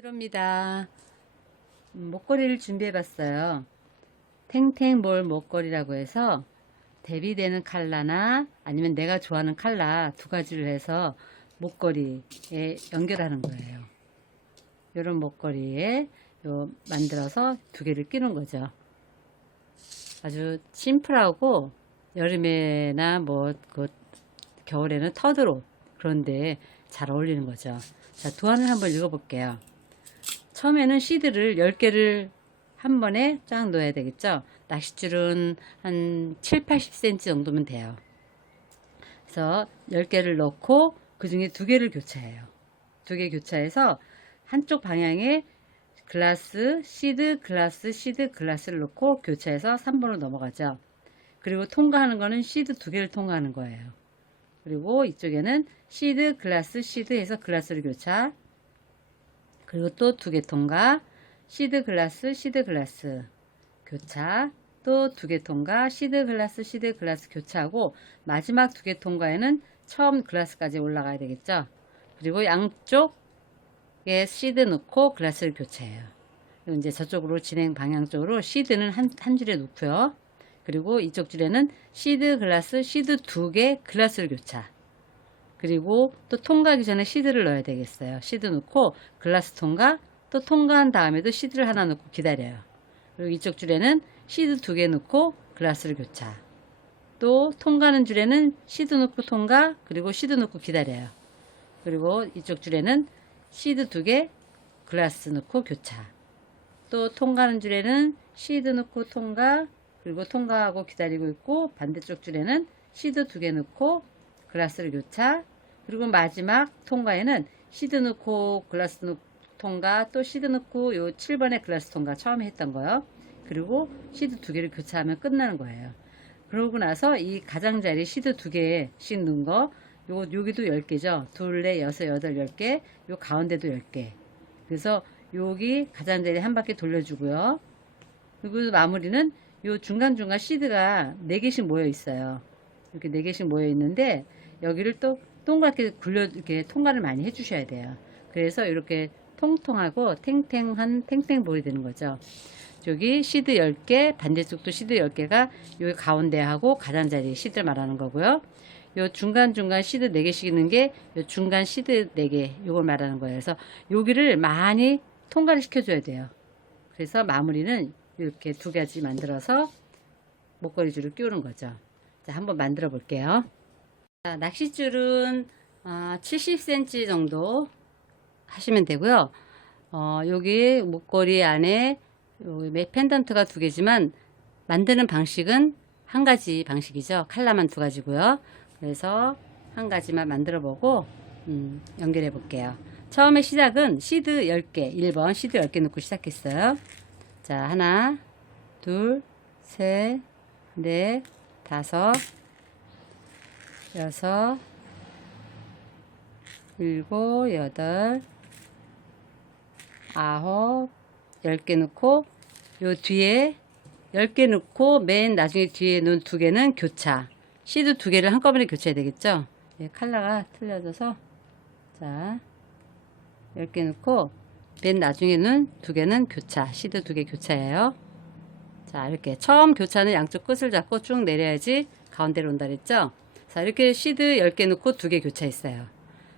이럽니다. 목걸이를 준비해 봤어요. 탱탱볼 목걸이라고 해서 대비되는 컬러나 아니면 내가 좋아하는 컬러 두 가지를 해서 목걸이에 연결하는 거예요. 이런 목걸이에 만들어서 두 개를 끼는 거죠. 아주 심플하고 여름에나 겨울에는 터드로 그런데 잘 어울리는 거죠. 자, 도안을 한번 읽어볼게요. 처음에는 시드를 10개를 한 번에 쫙 넣어야 되겠죠. 낚싯줄은 한 7, 80cm 정도면 돼요. 그래서 10개를 넣고 그 중에 2개를 교차해요. 2개 교차해서 한쪽 방향에 글라스, 시드, 글라스, 시드, 글라스를 넣고 교차해서 3번으로 넘어가죠. 그리고 통과하는 거는 시드 2개를 통과하는 거예요. 그리고 이쪽에는 시드, 글라스, 시드 해서 글라스를 교차. 그리고 또 2개 통과, 시드 글라스, 시드 글라스 교차, 또 2개 통과, 시드 글라스, 시드 글라스 교차하고 마지막 2개 통과에는 처음 글라스까지 올라가야 되겠죠. 그리고 양쪽에 시드 넣고 글라스를 교차해요. 그리고 이제 저쪽으로 진행 방향 쪽으로 시드는 한 줄에 놓고요. 그리고 이쪽 줄에는 시드 글라스, 시드 2개 글라스를 교차. 그리고 또 통과하기 전에 시드를 넣어야 되겠어요. 시드 넣고 글라스 통과, 또 통과한 다음에도 시드를 하나 넣고 기다려요. 그리고 이쪽 줄에는 시드 2개 넣고 글라스를 교차. 또 통과하는 줄에는 시드 넣고 통과, 그리고 시드 넣고 기다려요. 그리고 이쪽 줄에는 시드 2개, 글라스 넣고 교차. 또 통과하는 줄에는 시드 넣고 통과, 그리고 통과하고 기다리고 있고, 반대쪽 줄에는 시드 2개 넣고 글라스를 교차. 그리고 마지막 통과에는 시드 넣고 글라스 넣고 통과, 또 시드 넣고 요 7번의 글라스 통과 처음에 했던 거요. 그리고 시드 2개를 교차하면 끝나는 거예요. 그러고 나서 이 가장자리 시드 2개씩 넣은 거, 여기도 10개죠. 둘, 넷, 여섯, 여덟, 10개. 요 가운데도 10개. 그래서 여기 가장자리 한 바퀴 돌려주고요. 그리고 마무리는 요 중간중간 시드가 4개씩 모여 있어요. 이렇게 4개씩 모여 있는데 여기를 또 동그랗게 이렇게 통과를 많이 해주셔야 돼요. 그래서 이렇게 통통하고 탱탱한 탱탱볼이 되는 거죠. 저기 시드 10개, 반대쪽도 시드 10개가 여기 가운데 하고 가장자리 시드를 말하는 거고요. 요 중간중간 시드 4개씩 있는 게 요 중간 시드 4개, 요걸 말하는 거예요. 그래서 여기를 많이 통과를 시켜줘야 돼요. 그래서 마무리는 이렇게 2가지 만들어서 목걸이 줄을 끼우는 거죠. 자, 한번 만들어 볼게요. 자, 낚싯줄은 70cm 정도 하시면 되고요. 여기 목걸이 안에 펜던트가 2개지만 만드는 방식은 한 가지 방식이죠. 컬러만 2가지고요. 그래서 한 가지만 만들어 보고 연결해 볼게요. 처음에 시작은 시드 10개, 1번 시드 10개 넣고 시작했어요. 자, 하나, 둘, 셋, 넷, 다섯, 여섯, 일곱, 여덟, 아홉, 10개 넣고 요 뒤에 10개 넣고 맨 나중에 뒤에 놓은 2개는 교차. 시드 2개를 한꺼번에 교차해야 되겠죠. 예, 컬러가 틀려져서 자 10개 넣고 맨 나중에는 2개는 교차. 시드 2개 교차예요. 자, 이렇게 처음 교차는 양쪽 끝을 잡고 쭉 내려야지 가운데로 온다 그랬죠. 자, 이렇게 시드 10개 넣고 2개 교차했어요.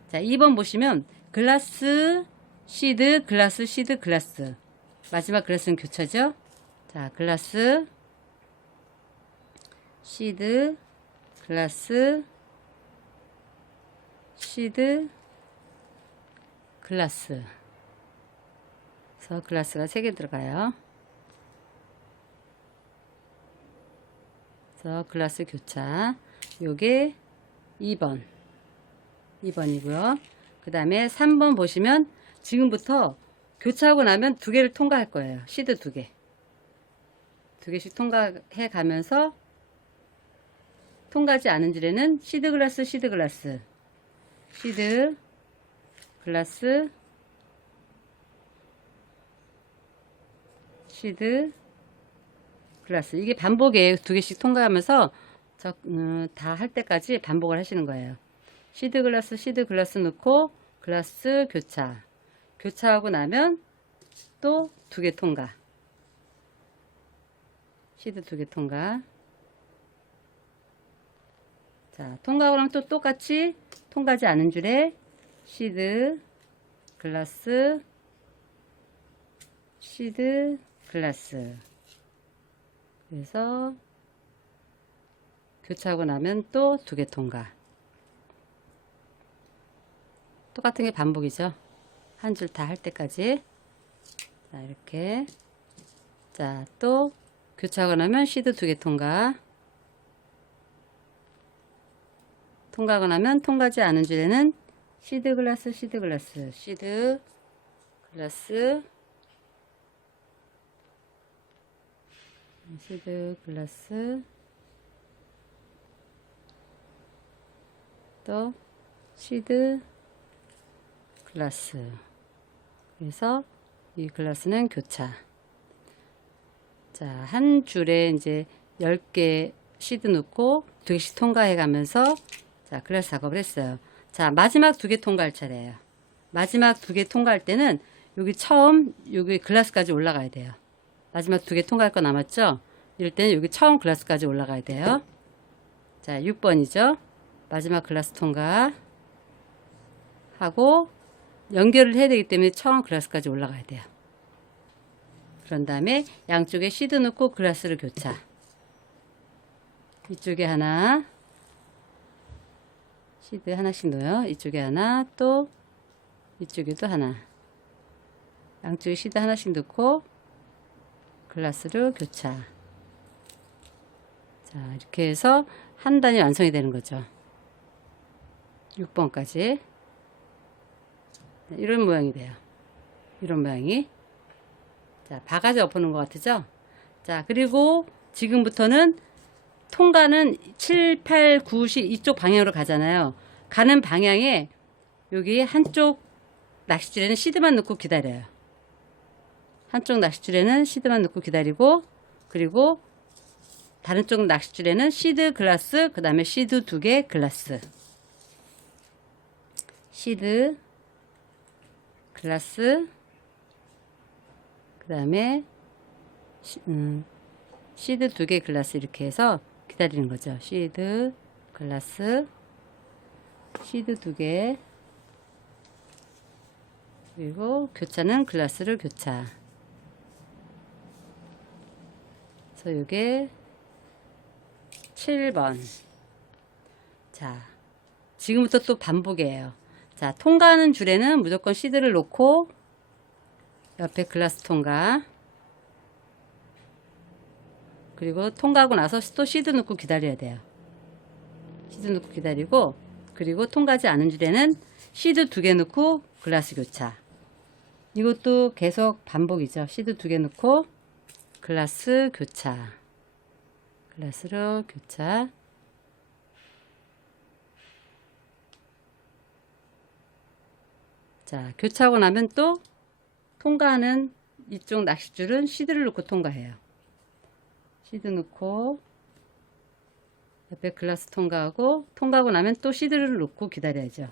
자, 2번 보시면 글라스, 시드, 글라스, 시드, 글라스. 마지막 글라스는 교차죠. 자, 글라스, 시드, 글라스, 시드, 글라스. 그래서 글라스가 3개 들어가요. 그래서 글라스 교차. 요게 2번이고요. 그 다음에 3번 보시면 지금부터 교차하고 나면 2개를 통과할 거예요. 시드 2개. 2개씩 통과해 가면서 통과하지 않은 줄에는 시드 글라스, 시드 글라스, 시드 글라스, 시드 글라스. 이게 반복에 2개씩 통과하면서 다 할 때까지 반복을 하시는 거예요. 시드 글라스 넣고 글라스 교차, 교차하고 나면 또 2개 통과. 시드 2개 통과. 자, 통과하고 나면 또 똑같이 통과하지 않은 줄에 시드, 글라스, 시드, 글라스. 그래서 교차하고 나면 또 2개 통과. 똑같은 게 반복이죠. 한 줄 다 할 때까지. 자, 이렇게. 자, 또 교차하고 나면 시드 2개 통과. 통과하고 나면 통과하지 않은 줄에는 시드 글라스, 시드 글라스, 시드 글라스, 시드 글라스, 또 시드 글라스. 그래서 이 글라스는 교차. 자, 한 줄에 이제 10개 시드 넣고 2개씩 통과해 가면서 자, 글라스 작업을 했어요. 자, 마지막 2개 통과할 차례예요. 마지막 2개 통과할 때는 여기 처음 여기 글라스까지 올라가야 돼요. 마지막 2개 통과할 거 남았죠? 이럴 때는 여기 처음 글라스까지 올라가야 돼요. 자, 6번이죠. 마지막 글라스 통과 하고 연결을 해야 되기 때문에 처음 글라스까지 올라가야 돼요. 그런 다음에 양쪽에 시드 넣고 글라스를 교차. 이쪽에 하나, 시드 하나씩 넣어요. 이쪽에 하나, 또 이쪽에도 하나. 양쪽에 시드 하나씩 넣고 글라스를 교차. 자, 이렇게 해서 한 단이 완성이 되는 거죠. 6번까지. 이런 모양이 돼요. 이런 모양이. 자, 바가지 엎어놓은 것 같으죠? 자, 그리고 지금부터는 통과는 7, 8, 9, 10 이쪽 방향으로 가잖아요. 가는 방향에 여기 한쪽 낚싯줄에는 시드만 넣고 기다려요. 한쪽 낚싯줄에는 시드만 넣고 기다리고, 그리고 다른 쪽 낚싯줄에는 시드 글라스, 그 다음에 시드 2개 글라스. 시드 글라스, 그 다음에 시드 2개 글라스 이렇게 해서 기다리는 거죠. 시드 글라스, 시드 2개, 그리고 교차는 글라스를 교차. 그래서 이게 7번. 자, 지금부터 또 반복이에요. 자, 통과하는 줄에는 무조건 시드를 놓고 옆에 글라스 통과. 그리고 통과하고 나서 또 시드 넣고 기다려야 돼요. 시드 넣고 기다리고, 그리고 통과하지 않은 줄에는 시드 2개 넣고 글라스 교차. 이것도 계속 반복이죠. 시드 2개 넣고 글라스 교차. 글라스로 교차. 자, 교차하고 나면 또 통과하는 이쪽 낚싯줄은 시드를 넣고 통과해요. 시드 넣고 옆에 글라스 통과하고, 통과하고 나면 또 시드를 넣고 기다려야죠.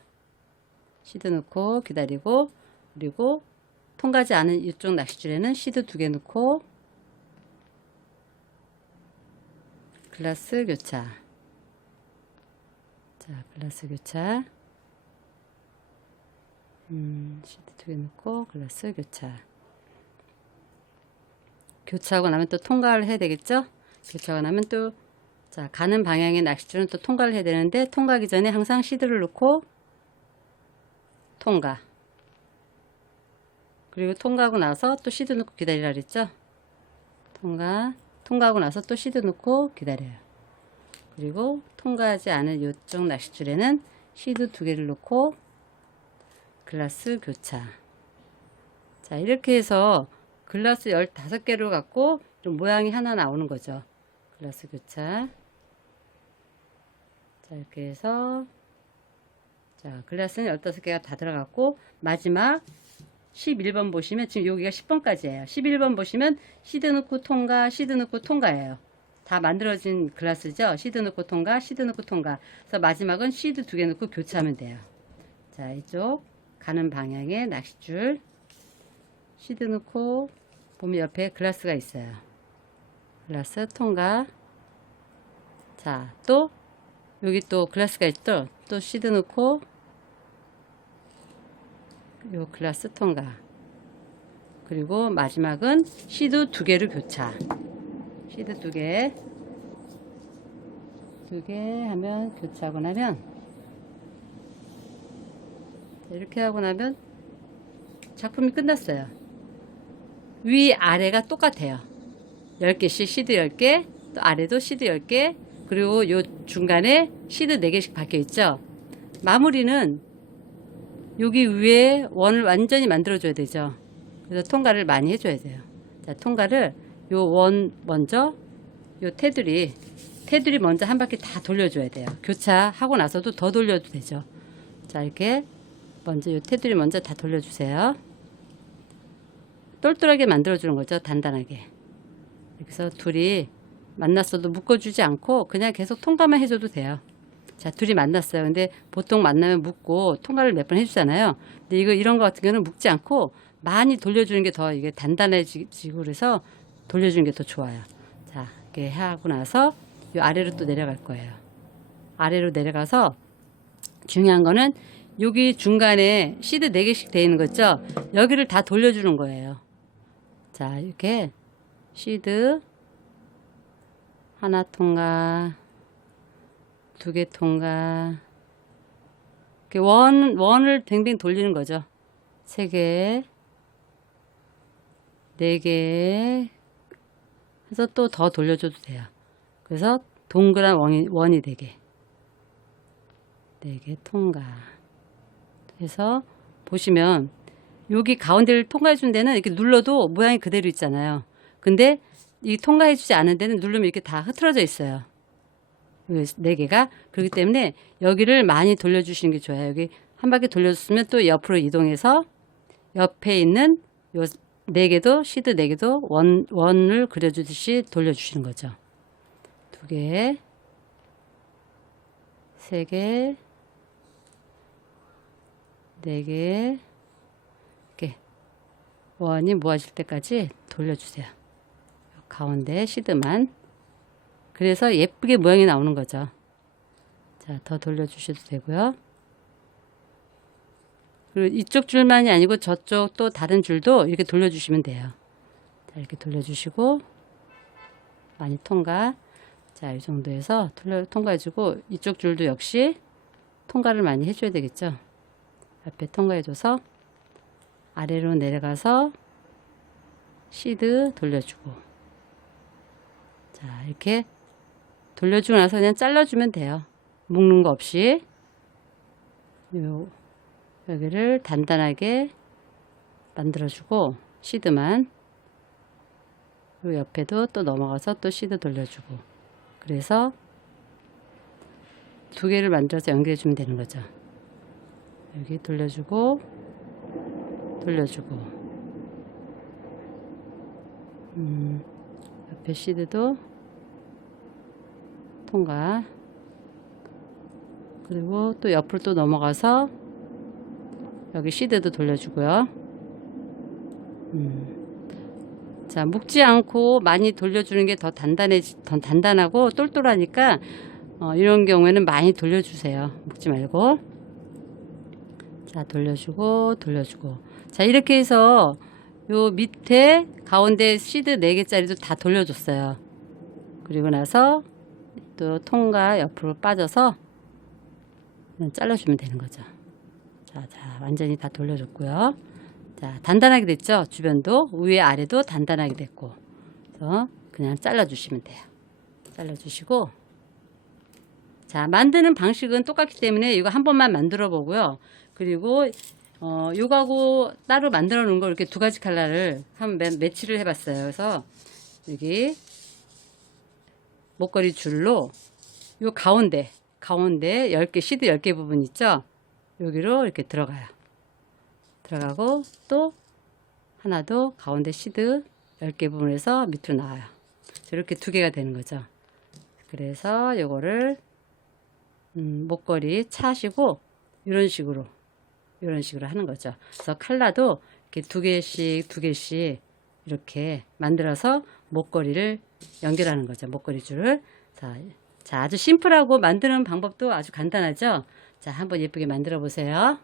시드 넣고 기다리고, 그리고 통과하지 않은 이쪽 낚싯줄에는 시드 2개 넣고 글라스 교차. 자, 글라스 교차. 시드 2개 넣고 글라스 교차. 교차하고 나면 또 통과를 해야 되겠죠? 교차하고 나면 또, 자, 가는 방향의 낚싯줄은 또 통과를 해야 되는데, 통과하기 전에 항상 시드를 넣고 통과. 그리고 통과하고 나서 또 시드 넣고 기다리라 그랬죠? 통과하고 나서 또 시드 넣고 기다려요. 그리고 통과하지 않은 이쪽 낚싯줄에는 시드 2개를 넣고 글라스 교차. 자, 이렇게 해서 글라스 15개를 갖고 좀 모양이 하나 나오는 거죠. 글라스 교차. 자, 이렇게 해서, 자, 글라스는 15개가 다 들어갔고, 마지막 11번 보시면, 지금 여기가 10번까지예요. 11번 보시면 시드 넣고 통과, 시드 넣고 통과예요. 다 만들어진 글라스죠. 시드 넣고 통과, 시드 넣고 통과. 그래서 마지막은 시드 2개 넣고 교차하면 돼요. 자, 이쪽 가는 방향의 낚싯줄 시드 넣고 보면 옆에 글라스가 있어요. 글라스 통과. 자, 또 여기 또 글라스가 있죠. 또 시드 넣고 요 글라스 통과. 그리고 마지막은 시드 2개를 교차. 시드 2개. 2개 하면 교차하고 나면 이렇게 하고 나면 작품이 끝났어요. 위 아래가 똑같아요. 10개씩 시드 10개, 또 아래도 시드 10개, 그리고 요 중간에 시드 4개씩 박혀 있죠. 마무리는 여기 위에 원을 완전히 만들어 줘야 되죠. 그래서 통과를 많이 해줘야 돼요. 자, 통과를 요 원 먼저 요 테두리 먼저 한 바퀴 다 돌려줘야 돼요. 교차하고 나서도 더 돌려도 되죠. 자, 이렇게 먼저 요 테두리 먼저 다 돌려주세요. 똘똘하게 만들어주는 거죠. 단단하게. 그래서 둘이 만났어도 묶어주지 않고 그냥 계속 통과만 해줘도 돼요. 자, 둘이 만났어요. 근데 보통 만나면 묶고 통과를 몇 번 해주잖아요. 근데 이런 거 같은 경우는 묶지 않고 많이 돌려주는 게 더 이게 단단해지고 그래서 돌려주는 게 더 좋아요. 자, 이렇게 하고 나서 이 아래로 또 내려갈 거예요. 아래로 내려가서 중요한 거는 여기 중간에 시드 4개씩 되어 있는 거 있죠? 여기를 다 돌려주는 거예요. 자, 이렇게 시드 하나 통과, 2개 통과, 이렇게 원을 댕댕 돌리는 거죠. 3개, 4개 해서 또 더 돌려줘도 돼요. 그래서 동그란 원이 되게 4개 통과 해서 보시면 여기 가운데를 통과해 준 데는 이렇게 눌러도 모양이 그대로 있잖아요. 근데 이 통과해 주지 않은 데는 누르면 이렇게 다 흐트러져 있어요. 4개가. 그렇기 때문에 여기를 많이 돌려주시는 게 좋아요. 여기 한 바퀴 돌려줬으면 또 옆으로 이동해서 옆에 있는 요 4개도 시드 4개도 원을 그려주듯이 돌려주시는 거죠. 2개, 3개, 4개, 이렇게 원이 모아질 때까지 돌려주세요. 가운데 시드만. 그래서 예쁘게 모양이 나오는 거죠. 자, 더 돌려주셔도 되고요. 그리고 이쪽 줄만이 아니고 저쪽 또 다른 줄도 이렇게 돌려주시면 돼요. 자, 이렇게 돌려주시고 많이 통과. 자, 이 정도에서 통과해주고 이쪽 줄도 역시 통과를 많이 해줘야 되겠죠. 앞에 통과해줘서 아래로 내려가서 시드 돌려주고. 자, 이렇게 돌려주고 나서 그냥 잘라주면 돼요. 묶는 거 없이. 여기를 단단하게 만들어주고 시드만. 요 옆에도 또 넘어가서 또 시드 돌려주고. 그래서 2개를 만들어서 연결해주면 되는 거죠. 여기 돌려주고 돌려주고. 옆에 시드도 통과. 그리고 또 옆으로 또 넘어가서 여기 시드도 돌려주고요. 자, 묶지 않고 많이 돌려주는 게 더 단단하고 똘똘하니까 이런 경우에는 많이 돌려주세요. 묶지 말고. 자, 돌려주고 돌려주고. 자, 이렇게 해서 요 밑에 가운데 시드 4개짜리도 다 돌려줬어요. 그리고 나서 또 통과 옆으로 빠져서 잘라주면 되는 거죠. 자, 완전히 다 돌려줬고요. 자, 단단하게 됐죠? 주변도 위에 아래도 단단하게 됐고. 그래서 그냥 잘라주시면 돼요. 잘라주시고. 자, 만드는 방식은 똑같기 때문에 이거 한 번만 만들어 보고요. 그리고 요거하고 따로 만들어 놓은 거 이렇게 2가지 컬러를 한번 매치를 해봤어요. 그래서 여기 목걸이 줄로 요 가운데 10개 시드 10개 부분 있죠? 여기로 이렇게 들어가요. 들어가고 또 하나 더 가운데 시드 10개 부분에서 밑으로 나와요. 이렇게 2개가 되는 거죠. 그래서 요거를 목걸이 차시고 이런 식으로 이런 식으로 하는 거죠. 그래서 칼라도 이렇게 두 개씩 이렇게 만들어서 목걸이를 연결하는 거죠. 목걸이 줄을. 자, 아주 심플하고 만드는 방법도 아주 간단하죠. 자, 한번 예쁘게 만들어 보세요.